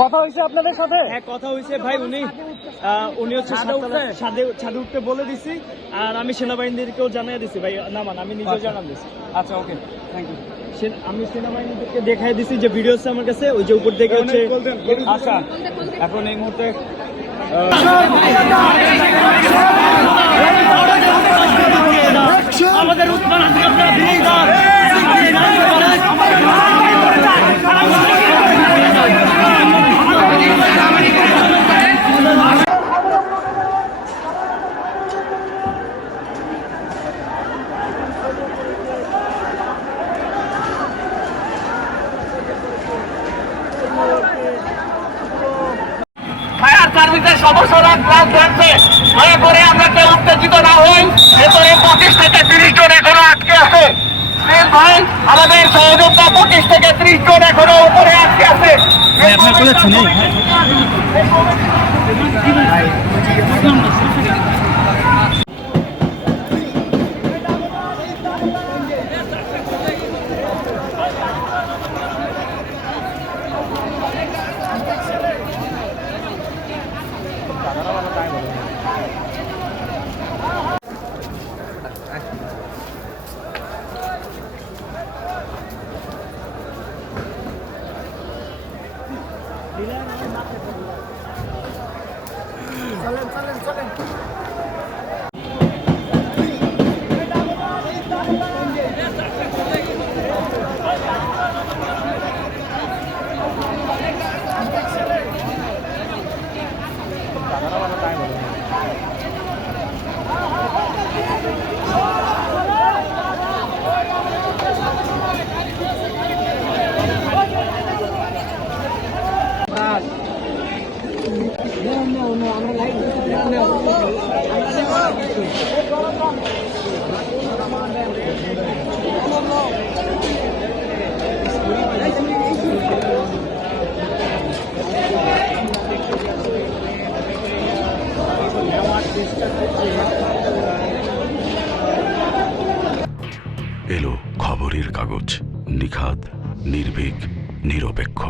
কথা হয়েছে আপনাদের সাথে? হ্যাঁ কথা হয়েছে ভাই, উনি হচ্ছে ছাদে উঠতে বলে দিছি, আর আমি সেনাবাহিনীদেরকেও জানিয়ে দিছি ভাই নামান, আমি নিজেও জানান দিছি। আচ্ছা ওকে, থ্যাংক ইউ। আমি সেনাবাহিনীদেরকে দেখাই দিছি যে ভিডিও আছে আমার কাছে, ওই যে উপর থেকে হচ্ছে। আচ্ছা এখন এই মুহূর্তে আমাদের উৎপাদন ফায়ার সার্ভিসের সদস্যরা ক্লাস ধরছে, দয়া করে আমরা কেউ উত্তেজিত না হই। ভেতরে 25 থেকে 30 জন এখনো আটকে আছে। ভাই আমাদের সহযোদ্ধা 25 থেকে 30 জন এখনো উপরে আটকে আছে। এলো খবরের কাগজ, নিখাদ, নির্ভীক, নিরপেক্ষ।